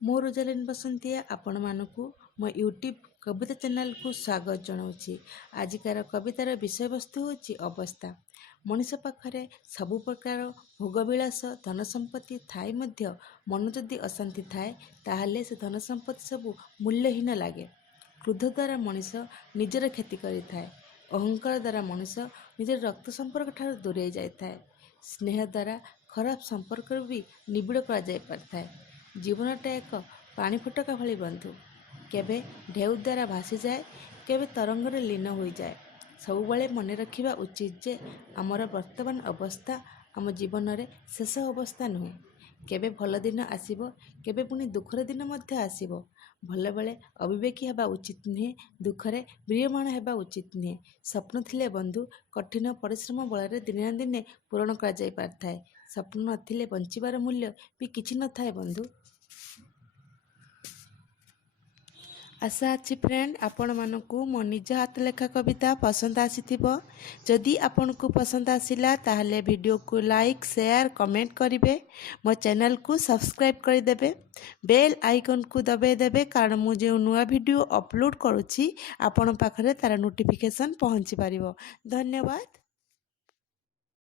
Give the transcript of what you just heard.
मो रोजालिन बसंतिया आपण मानकु मो यूट्यूब कविता चैनल को स्वागत जनाऊँगी। आजिकार कवितार विषय वस्तु होची अवस्था। मनीष पाखरे सबु प्रकार भोगविलास धन संपत्ति थाई मध्य मन जदि अशांति थाए ताहले से धन संपत्ति सबु मूल्यहीन लागे। क्रोध द्वारा मनीष निजर क्षति करिथाए। अहंकार द्वारा मनीष निजर रक्त संपर्क ठार दूरे जाए। स्नेह द्वारा खराब संपर्क भी निबिड़ करा जाय पारथाए। जीवनटा एक पानी फटका भली बंधु, केबे ढेउ द्वारा भासी जाए, केबे तरंगरे लीन हो जाए। सबुबले मन रखिबा उचित जे आमर वर्तमान अवस्था आम जीवन रे शेष अवस्था नुहे। केबे भल दिन आसीबो, केबे पुनी दुखर दिन मध्य आसीबो। भल बेले अविवेकी हेबा उचित नुहे, दुखरे प्रियमाण हेबा उचित नुहे। स्वप्न थिले बंधु कठिन परिश्रम बल दिने ना दिने पूरण करा जाय पारथाए। स्वप्न नथिले बंचिबार मूल्य भी किछि न थाए बंधु। आशा अच्छी फ्रेंड आपण मानकु मो निज हाथ लेखा कविता पसंद आसीथिबो। जदि आपण को पसंद आसिला ताहले वीडियो को लाइक शेयर कमेंट करिवे। मो चैनल को सब्सक्राइब कर देबे। बेल आइकन को दबाई देबे, कारण मु जे नुआ वीडियो अपलोड करूची आपण पाखरे तार नोटिफिकेशन पहुंची पारिबो। धन्यवाद।